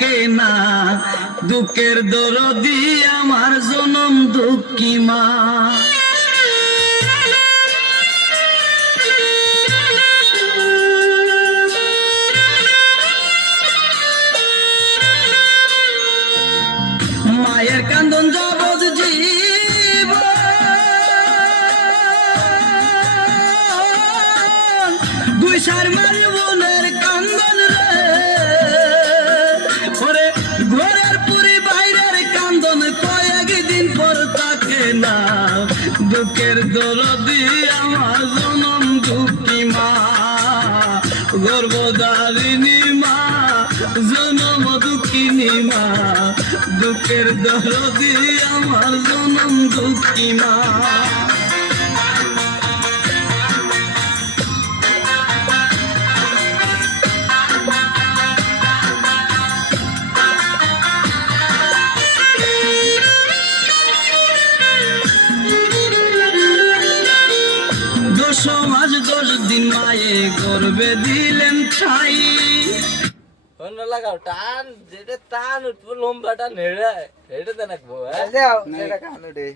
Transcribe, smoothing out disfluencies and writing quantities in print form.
থাকে না, দুঃখের দরদি আমার জনম দুঃখী মা। মায়ের কান্দন জগৎ জীব, দুই সার মারি বোনের কান্দন রে, ওরে ঘরের পুরি বাইরের কান্দন কয়েকদিন পর থাকে না, দুঃখের দরদি আমার জনম দুঃখী মা, গর্ভধারিণী মা, জনম দুঃখিনী মা, দুঃখের দরদি আমার জনম দুঃখী মা। সমাজ 10 দিন মায়ে গর্বে দিলেন ঠাই, লাগাও টান, যেটা টান উঠবো লম্বা টান হেঁটে হেঁটে দেন কান উঠে